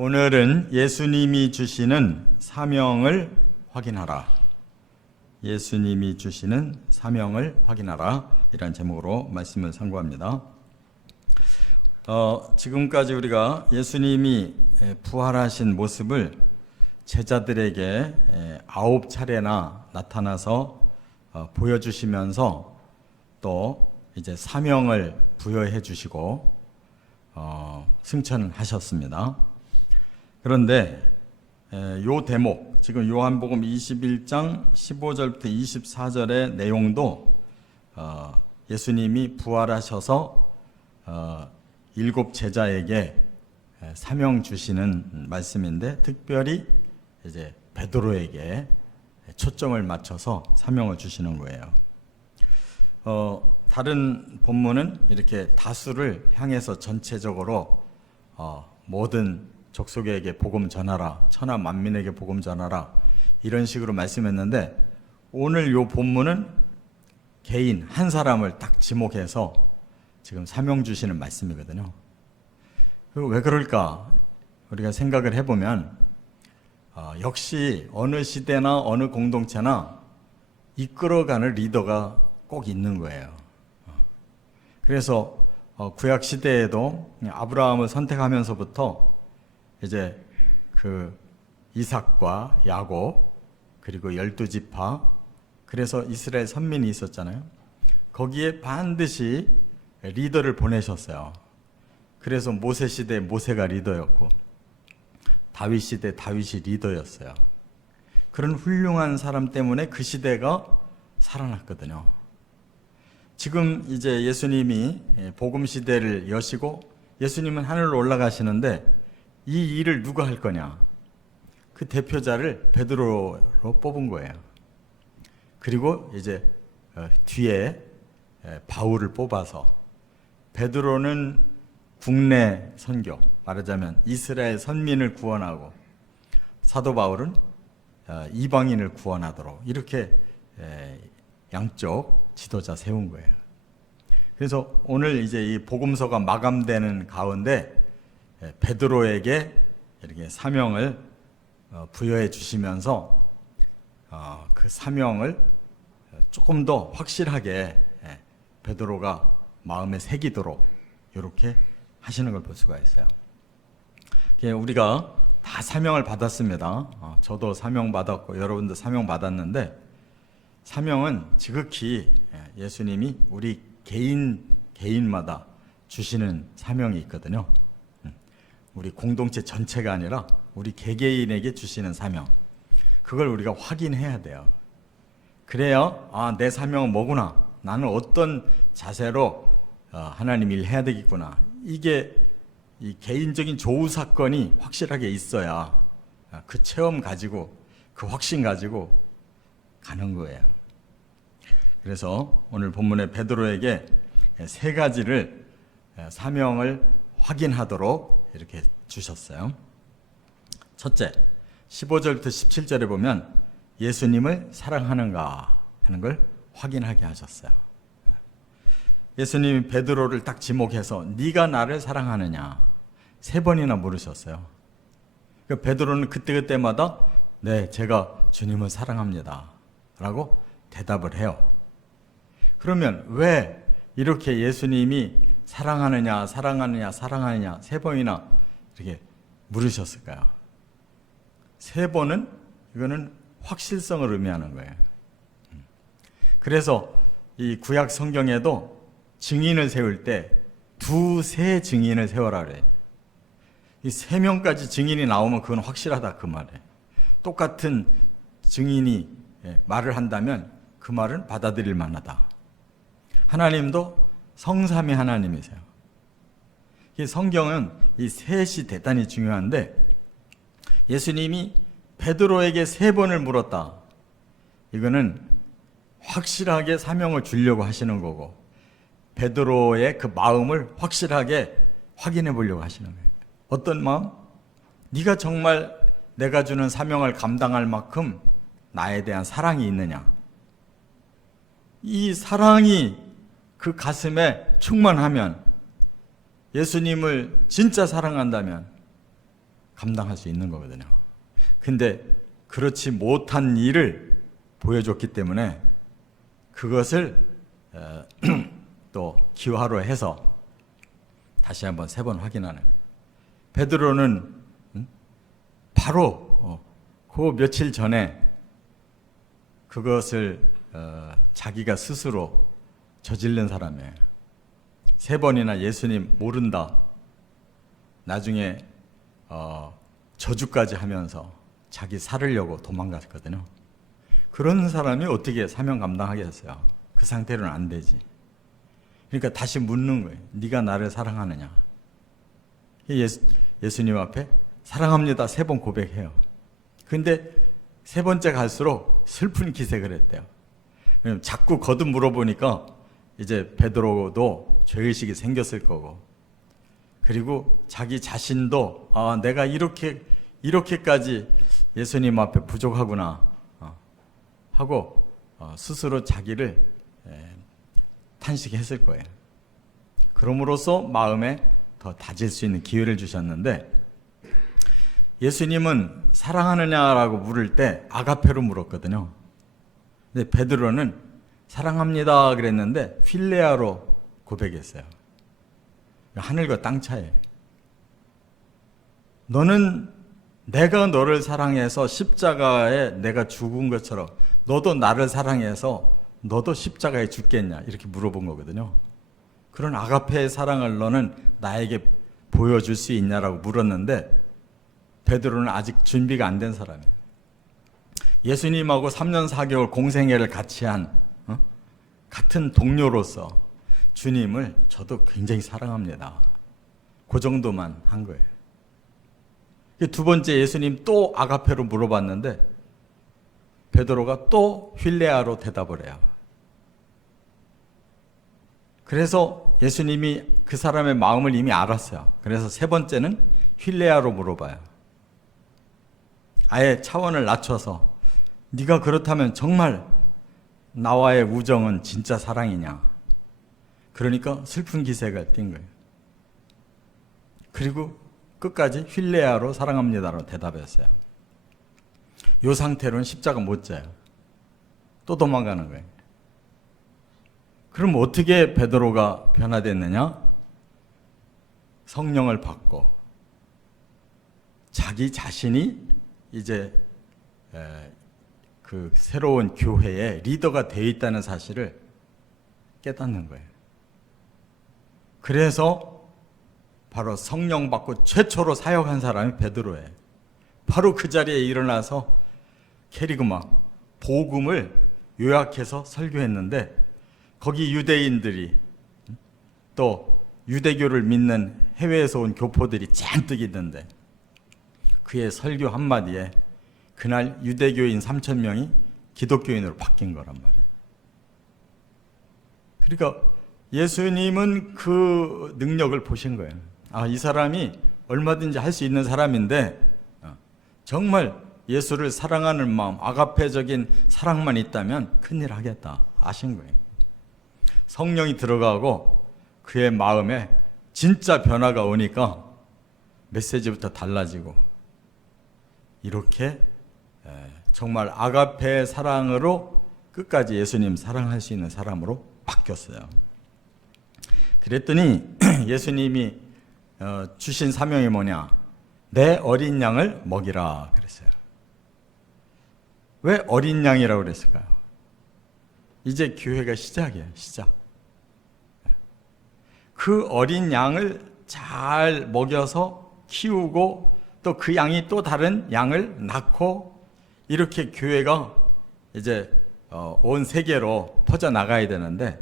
오늘은 예수님이 주시는 사명을 확인하라. 예수님이 주시는 사명을 확인하라. 이런 제목으로 말씀을 상고합니다. 지금까지 우리가 예수님이 부활하신 모습을 제자들에게 9차례나 나타나서 보여주시면서 또 이제 사명을 부여해 주시고 승천하셨습니다. 그런데 요 대목, 지금 요한복음 21장 15절부터 24절의 내용도 예수님이 부활하셔서 7 제자에게 사명 주시는 말씀인데, 특별히 이제 베드로에게 초점을 맞춰서 사명을 주시는 거예요. 다른 본문은 이렇게 다수를 향해서 전체적으로 모든 족속에게 복음 전하라, 천하 만민에게 복음 전하라, 이런 식으로 말씀했는데, 오늘 요 본문은 개인 한 사람을 딱 지목해서 지금 사명 주시는 말씀이거든요. 왜 그럴까? 우리가 생각을 해보면 역시 어느 시대나 어느 공동체나 이끌어가는 리더가 꼭 있는 거예요. 그래서 구약 시대에도 아브라함을 선택하면서부터 이제 그 이삭과 야곱, 그리고 12지파, 그래서 이스라엘 선민이 있었잖아요. 거기에 반드시 리더를 보내셨어요. 그래서 모세 시대 모세가 리더였고, 다윗 시대 다윗이 리더였어요. 그런 훌륭한 사람 때문에 그 시대가 살아났거든요. 지금 이제 예수님이 복음 시대를 여시고 예수님은 하늘로 올라가시는데, 이 일을 누가 할 거냐? 그 대표자를 베드로로 뽑은 거예요. 그리고 이제 뒤에 바울을 뽑아서, 베드로는 국내 선교, 말하자면 이스라엘 선민을 구원하고, 사도 바울은 이방인을 구원하도록 이렇게 양쪽 지도자 세운 거예요. 그래서 오늘 이제 이 복음서가 마감되는 가운데 베드로에게 이렇게 사명을 부여해 주시면서 그 사명을 조금 더 확실하게 베드로가 마음에 새기도록 이렇게 하시는 걸 볼 수가 있어요. 우리가 다 사명을 받았습니다. 저도 사명 받았고 여러분도 사명 받았는데, 사명은 지극히 예수님이 우리 개인마다 주시는 사명이 있거든요. 우리 공동체 전체가 아니라 우리 개개인에게 주시는 사명, 그걸 우리가 확인해야 돼요. 그래야 내 사명은 뭐구나, 나는 어떤 자세로 하나님 일 해야 되겠구나, 이게 이 개인적인 조우 사건이 확실하게 있어야 그 체험 가지고 그 확신 가지고 가는 거예요. 그래서 오늘 본문의 베드로에게 3가지를 사명을 확인하도록 이렇게 주셨어요. 첫째, 15절부터 17절에 보면 예수님을 사랑하는가 하는 걸 확인하게 하셨어요. 예수님이 베드로를 딱 지목해서 네가 나를 사랑하느냐 3번이나 물으셨어요. 베드로는 그때마다 네, 제가 주님을 사랑합니다 라고 대답을 해요. 그러면 왜 이렇게 예수님이 사랑하느냐 3번이나 이렇게 물으셨을까요? 3번은 이거는 확실성을 의미하는 거예요. 그래서 이 구약 성경에도 증인을 세울 때 2-3 증인을 세워라 그래요. 이 3명까지 증인이 나오면 그건 확실하다 그 말이에요. 똑같은 증인이 말을 한다면 그 말은 받아들일 만하다. 하나님도 성삼위 하나님이세요. 이 성경은 이 셋이 대단히 중요한데, 예수님이 베드로에게 3번을 물었다. 이거는 확실하게 사명을 주려고 하시는 거고, 베드로의 그 마음을 확실하게 확인해 보려고 하시는 거예요. 어떤 마음? 네가 정말 내가 주는 사명을 감당할 만큼 나에 대한 사랑이 있느냐? 이 사랑이 그 가슴에 충만하면, 예수님을 진짜 사랑한다면 감당할 수 있는 거거든요. 근데 그렇지 못한 일을 보여줬기 때문에 그것을 또 기화로 해서 다시 한번 3번 확인하는 거예요. 베드로는 바로 그 며칠 전에 그것을 자기가 스스로 저지른 사람이에요. 3번이나 예수님 모른다. 나중에 저주까지 하면서 자기 살으려고 도망갔거든요. 그런 사람이 어떻게 사명 감당하겠어요? 그 상태로는 안 되지. 그러니까 다시 묻는 거예요. 네가 나를 사랑하느냐? 예수님 앞에 사랑합니다 3번 고백해요. 근데 3번째 갈수록 슬픈 기색을 했대요. 자꾸 거듭 물어보니까 이제 베드로도 죄의식이 생겼을 거고, 그리고 자기 자신도 내가 이렇게까지 예수님 앞에 부족하구나 하고 스스로 자기를 탄식했을 거예요. 그럼으로써 마음에 더 다질 수 있는 기회를 주셨는데, 예수님은 사랑하느냐라고 물을 때 아가페로 물었거든요. 근데 베드로는 사랑합니다 그랬는데 필레아로 고백했어요. 하늘과 땅 차이예요. 너는 내가 너를 사랑해서 십자가에 내가 죽은 것처럼 너도 나를 사랑해서 너도 십자가에 죽겠냐 이렇게 물어본 거거든요. 그런 아가페의 사랑을 너는 나에게 보여줄 수 있냐라고 물었는데 베드로는 아직 준비가 안 된 사람이에요. 예수님하고 3년 4개월 공생애를 같이 한 같은 동료로서 주님을 저도 굉장히 사랑합니다. 그 정도만 한 거예요. 2번째 예수님 또 아가페로 물어봤는데 베드로가 또 휠레아로 대답을 해요. 그래서 예수님이 그 사람의 마음을 이미 알았어요. 그래서 3번째는 휠레아로 물어봐요. 아예 차원을 낮춰서 네가 그렇다면 정말 나와의 우정은 진짜 사랑이냐? 그러니까 슬픈 기색을 띈 거예요. 그리고 끝까지 휠레아로 사랑합니다로 대답했어요. 이 상태로는 십자가 못 져요. 또 도망가는 거예요. 그럼 어떻게 베드로가 변화됐느냐? 성령을 받고 자기 자신이 이제 그 새로운 교회의 리더가 되어 있다는 사실을 깨닫는 거예요. 그래서 바로 성령 받고 최초로 사역한 사람이 베드로예요. 바로 그 자리에 일어나서 캐리그마 복음을 요약해서 설교했는데 거기 유대인들이 또 유대교를 믿는 해외에서 온 교포들이 잔뜩 있는데 그의 설교 한마디에 그날 유대교인 3,000명이 기독교인으로 바뀐 거란 말이에요. 그러니까 예수님은 그 능력을 보신 거예요. 이 사람이 얼마든지 할 수 있는 사람인데 정말 예수를 사랑하는 마음, 아가페적인 사랑만 있다면 큰일 하겠다 아신 거예요. 성령이 들어가고 그의 마음에 진짜 변화가 오니까 메시지부터 달라지고 이렇게 정말 아가페의 사랑으로 끝까지 예수님 사랑할 수 있는 사람으로 바뀌었어요. 그랬더니 예수님이 주신 사명이 뭐냐? 내 어린 양을 먹이라 그랬어요. 왜 어린 양이라고 그랬을까요? 이제 교회가 시작이에요. 시작. 그 어린 양을 잘 먹여서 키우고 또 그 양이 또 다른 양을 낳고 이렇게 교회가 이제 온 세계로 퍼져나가야 되는데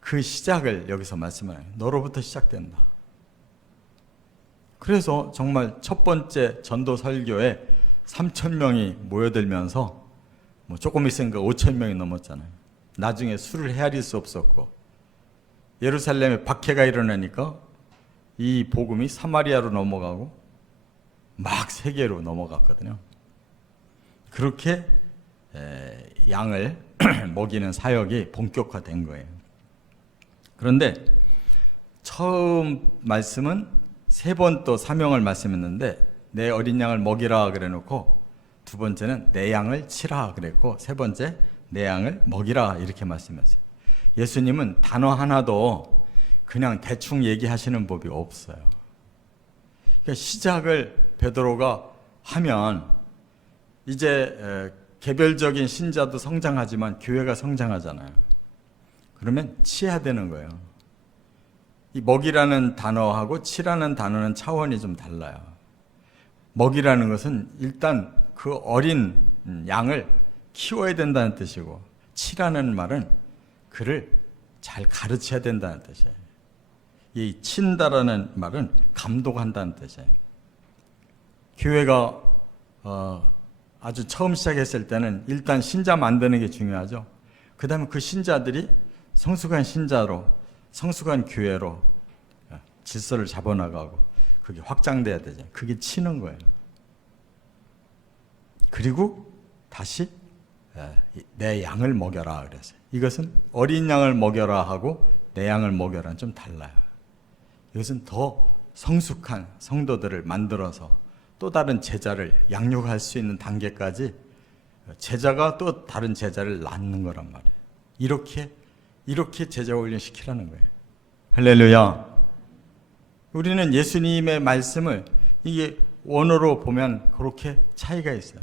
그 시작을 여기서 말씀해요. 너로부터 시작된다. 그래서 정말 첫 번째 전도 설교에 3,000명이 모여들면서 조금 있으니까 5,000명이 넘었잖아요. 나중에 수를 헤아릴 수 없었고 예루살렘에 박해가 일어나니까 이 복음이 사마리아로 넘어가고 막 세계로 넘어갔거든요. 그렇게 양을 먹이는 사역이 본격화된 거예요. 그런데 처음 말씀은 3번 또 사명을 말씀했는데 내 어린 양을 먹이라 그래놓고 두 번째는 내 양을 치라 그랬고 세 번째 내 양을 먹이라 이렇게 말씀하셨어요. 예수님은 단어 하나도 그냥 대충 얘기하시는 법이 없어요. 그러니까 시작을 베드로가 하면 이제 개별적인 신자도 성장하지만 교회가 성장하잖아요. 그러면 치해야 되는 거예요. 이 먹이라는 단어하고 치라는 단어는 차원이 좀 달라요. 먹이라는 것은 일단 그 어린 양을 키워야 된다는 뜻이고, 치라는 말은 그를 잘 가르쳐야 된다는 뜻이에요. 이 친다라는 말은 감독한다는 뜻이에요. 교회가 아주 처음 시작했을 때는 일단 신자 만드는 게 중요하죠. 그 다음에 그 신자들이 성숙한 신자로, 성숙한 교회로 질서를 잡아나가고 그게 확장돼야 되죠. 그게 치는 거예요. 그리고 다시 내 양을 먹여라 그랬어요. 이것은 어린 양을 먹여라 하고 내 양을 먹여라는 좀 달라요. 이것은 더 성숙한 성도들을 만들어서 또 다른 제자를 양육할 수 있는 단계까지 제자가 또 다른 제자를 낳는 거란 말이에요. 이렇게 제자 훈련시키라는 거예요. 할렐루야. 우리는 예수님의 말씀을 이게 원어로 보면 그렇게 차이가 있어요.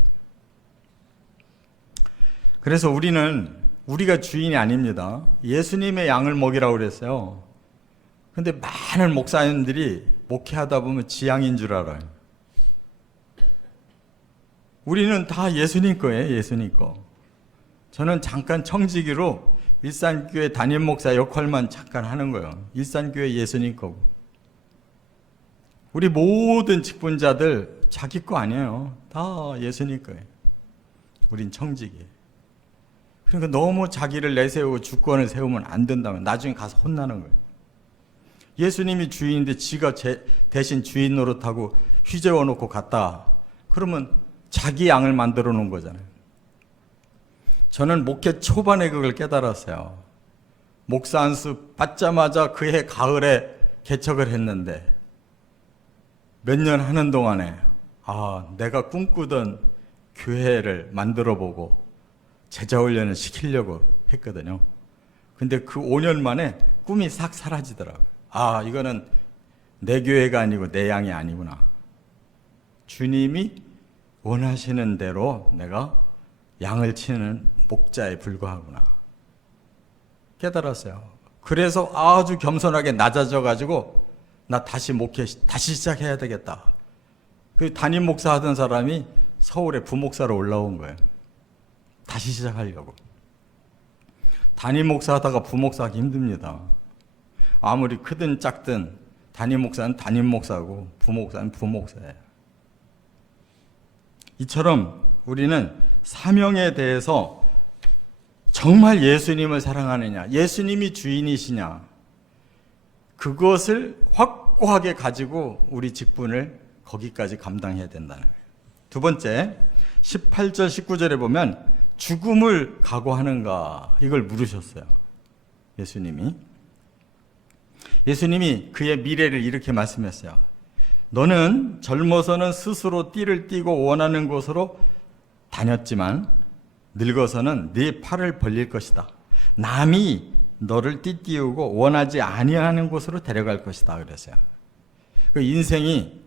그래서 우리가 주인이 아닙니다. 예수님의 양을 먹이라고 그랬어요. 근데 많은 목사님들이 목회하다 보면 지 양인 줄 알아요. 우리는 다 예수님 거예요. 예수님 거. 저는 잠깐 청지기로 일산교회 담임 목사 역할만 잠깐 하는 거예요. 일산교회 예수님 거고. 우리 모든 직분자들 자기 거 아니에요. 다 예수님 거예요. 우린 청지기. 그러니까 너무 자기를 내세우고 주권을 세우면 안 된다면 나중에 가서 혼나는 거예요. 예수님이 주인인데 지가 대신 주인 노릇하고 휘저어 놓고 갔다. 그러면 자기 양을 만들어 놓은 거잖아요. 저는 목회 초반에 그걸 깨달았어요. 목사 안수 받자마자 그해 가을에 개척을 했는데 몇 년 하는 동안에 내가 꿈꾸던 교회를 만들어 보고 제자 훈련을 시키려고 했거든요. 근데 그 5년 만에 꿈이 싹 사라지더라고요. 이거는 내 교회가 아니고 내 양이 아니구나. 주님이 원하시는 대로 내가 양을 치는 목자에 불과하구나. 깨달았어요. 그래서 아주 겸손하게 낮아져 가지고 나 다시 목회 다시 시작해야 되겠다. 그 담임 목사 하던 사람이 서울에 부목사로 올라온 거예요. 다시 시작하려고. 담임 목사 하다가 부목사 하기 힘듭니다. 아무리 크든 작든 담임 목사는 담임 목사고 부목사는 부목사예요. 이처럼 우리는 사명에 대해서 정말 예수님을 사랑하느냐, 예수님이 주인이시냐, 그것을 확고하게 가지고 우리 직분을 거기까지 감당해야 된다는 거예요. 두 번째, 18절 19절에 보면 죽음을 각오하는가 이걸 물으셨어요. 예수님이 그의 미래를 이렇게 말씀했어요. 너는 젊어서는 스스로 띠를 띠고 원하는 곳으로 다녔지만 늙어서는 네 팔을 벌릴 것이다. 남이 너를 띠띠우고 원하지 아니하는 곳으로 데려갈 것이다 그랬어요. 그 인생이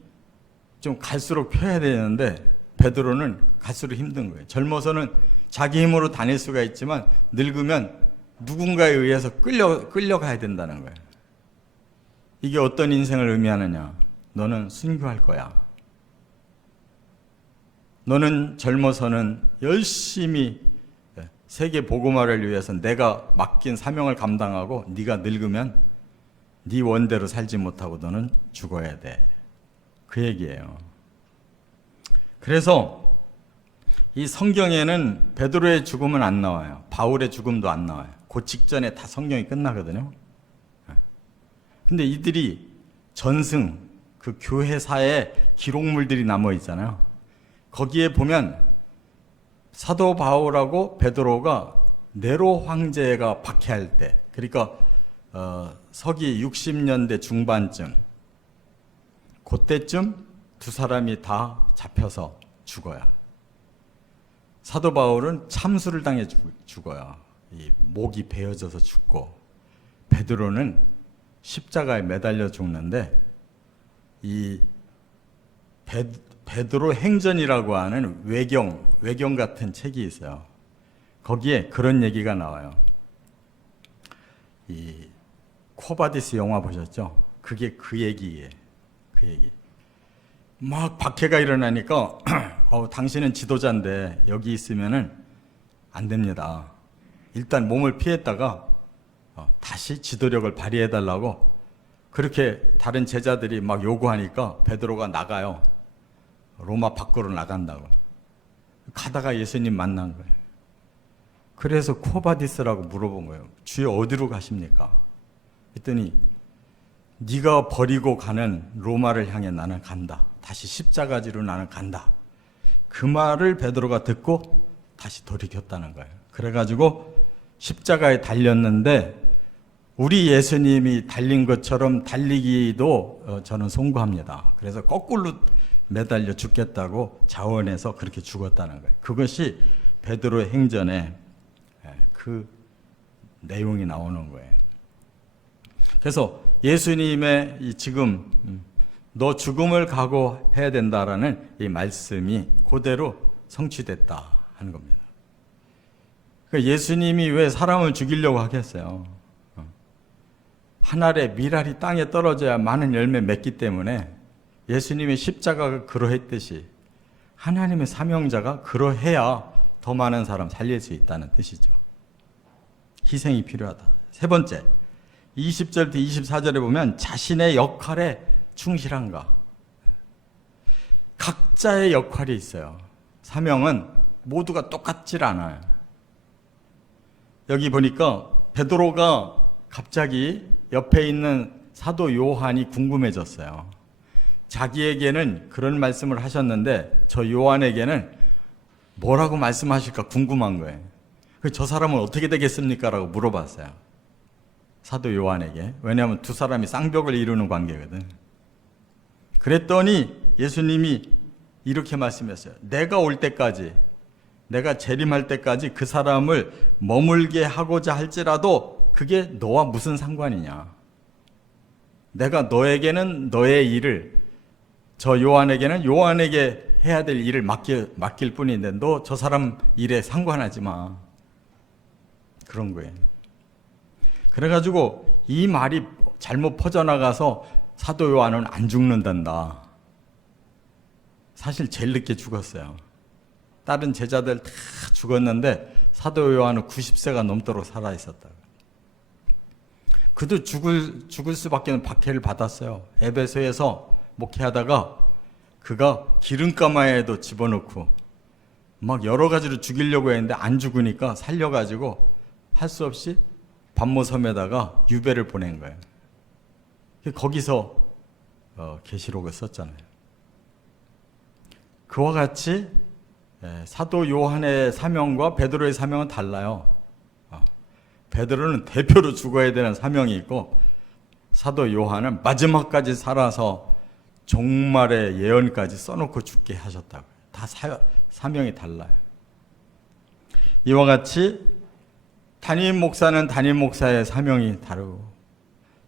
좀 갈수록 펴야 되는데 베드로는 갈수록 힘든 거예요. 젊어서는 자기 힘으로 다닐 수가 있지만 늙으면 누군가에 의해서 끌려가야 된다는 거예요. 이게 어떤 인생을 의미하느냐? 너는 순교할 거야. 너는 젊어서는 열심히 세계 복음화를 위해서 내가 맡긴 사명을 감당하고 네가 늙으면 네 원대로 살지 못하고 너는 죽어야 돼. 그 얘기예요. 그래서 이 성경에는 베드로의 죽음은 안 나와요. 바울의 죽음도 안 나와요. 그 직전에 다 성경이 끝나거든요. 근데 이들이 전승, 그 교회사에 기록물들이 남아 있잖아요. 거기에 보면 사도 바울하고 베드로가 네로 황제가 박해할 때, 그러니까 서기 60년대 중반쯤, 그때쯤 두 사람이 다 잡혀서 죽어요. 사도 바울은 참수를 당해 죽어요. 이 목이 베어져서 죽고, 베드로는 십자가에 매달려 죽는데, 이 베드로 행전이라고 하는 외경 같은 책이 있어요. 거기에 그런 얘기가 나와요. 이 코바디스 영화 보셨죠? 그게 그 얘기예요. 그 얘기. 막 박해가 일어나니까 당신은 지도자인데 여기 있으면은 안 됩니다. 일단 몸을 피했다가 다시 지도력을 발휘해 달라고 그렇게 다른 제자들이 막 요구하니까 베드로가 나가요. 로마 밖으로 나간다고. 가다가 예수님 만난 거예요. 그래서 코바디스라고 물어본 거예요. 주여 어디로 가십니까? 그랬더니 네가 버리고 가는 로마를 향해 나는 간다. 다시 십자가지로 나는 간다. 그 말을 베드로가 듣고 다시 돌이켰다는 거예요. 그래가지고 십자가에 달렸는데 우리 예수님이 달린 것처럼 달리기도 저는 송구합니다. 그래서 거꾸로 매달려 죽겠다고 자원해서 그렇게 죽었다는 거예요. 그것이 베드로의 행전에 그 내용이 나오는 거예요. 그래서 예수님의 이 지금 너 죽음을 각오해야 된다라는 이 말씀이 그대로 성취됐다 하는 겁니다. 그러니까 예수님이 왜 사람을 죽이려고 하겠어요? 한 알의 밀알이 땅에 떨어져야 많은 열매 맺기 때문에 예수님의 십자가가 그러했듯이 하나님의 사명자가 그러해야 더 많은 사람 살릴 수 있다는 뜻이죠. 희생이 필요하다. 세 번째, 20절부터 24절에 보면 자신의 역할에 충실한가. 각자의 역할이 있어요. 사명은 모두가 똑같질 않아요. 여기 보니까 베드로가 갑자기 옆에 있는 사도 요한이 궁금해졌어요. 자기에게는 그런 말씀을 하셨는데 저 요한에게는 뭐라고 말씀하실까 궁금한 거예요. 저 사람은 어떻게 되겠습니까? 라고 물어봤어요. 사도 요한에게. 왜냐하면 두 사람이 쌍벽을 이루는 관계거든. 그랬더니 예수님이 이렇게 말씀했어요. 내가 올 때까지, 내가 재림할 때까지 그 사람을 머물게 하고자 할지라도 그게 너와 무슨 상관이냐. 내가 너에게는 너의 일을, 저 요한에게는 요한에게 해야 될 일을 맡길 뿐인데 너 저 사람 일에 상관하지 마. 그런 거예요. 그래가지고 이 말이 잘못 퍼져나가서 사도 요한은 안 죽는단다. 사실 제일 늦게 죽었어요. 다른 제자들 다 죽었는데 사도 요한은 90세가 넘도록 살아있었다. 그도 죽을 수밖에 박해를 받았어요. 에베소에서 목회하다가 그가 기름가마에도 집어넣고 막 여러 가지로 죽이려고 했는데 안 죽으니까 살려가지고 할 수 없이 반모섬에다가 유배를 보낸 거예요. 거기서 계시록을 썼잖아요. 그와 같이 사도 요한의 사명과 베드로의 사명은 달라요. 베드로는 대표로 죽어야 되는 사명이 있고 사도 요한은 마지막까지 살아서 종말의 예언까지 써놓고 죽게 하셨다고요. 다 사명이 달라요. 이와 같이 담임 목사는 담임 목사의 사명이 다르고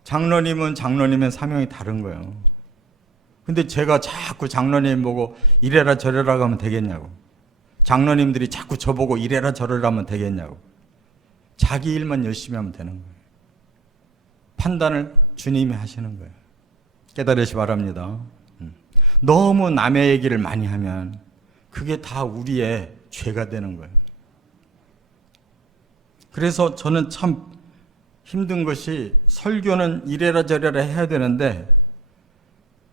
장로님은 장로님의 사명이 다른 거예요. 근데 제가 자꾸 장로님 보고 이래라 저래라 하면 되겠냐고. 장로님들이 자꾸 저보고 이래라 저래라 하면 되겠냐고. 자기 일만 열심히 하면 되는 거예요. 판단을 주님이 하시는 거예요. 깨달으시 바랍니다. 너무 남의 얘기를 많이 하면 그게 다 우리의 죄가 되는 거예요. 그래서 저는 참 힘든 것이 설교는 이래라 저래라 해야 되는데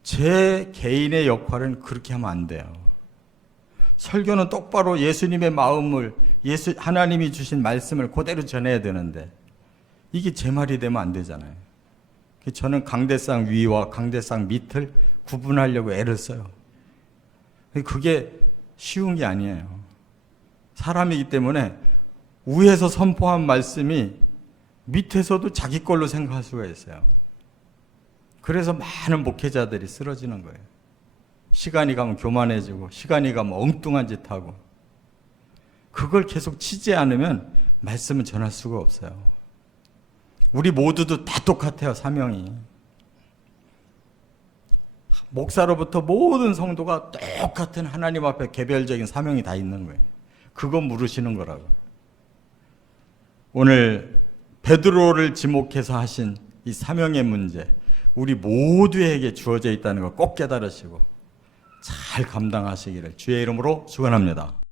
제 개인의 역할은 그렇게 하면 안 돼요. 설교는 똑바로 예수님의 마음을 하나님이 주신 말씀을 그대로 전해야 되는데 이게 제 말이 되면 안 되잖아요. 저는 강대상 위와 강대상 밑을 구분하려고 애를 써요. 그게 쉬운 게 아니에요. 사람이기 때문에 위에서 선포한 말씀이 밑에서도 자기 걸로 생각할 수가 있어요. 그래서 많은 목회자들이 쓰러지는 거예요. 시간이 가면 교만해지고 시간이 가면 엉뚱한 짓 하고 그걸 계속 치지 않으면 말씀을 전할 수가 없어요. 우리 모두도 다 똑같아요. 사명이. 목사로부터 모든 성도가 똑같은 하나님 앞에 개별적인 사명이 다 있는 거예요. 그거 물으시는 거라고요. 오늘 베드로를 지목해서 하신 이 사명의 문제, 우리 모두에게 주어져 있다는 걸 꼭 깨달으시고 잘 감당하시기를 주의 이름으로 축원합니다.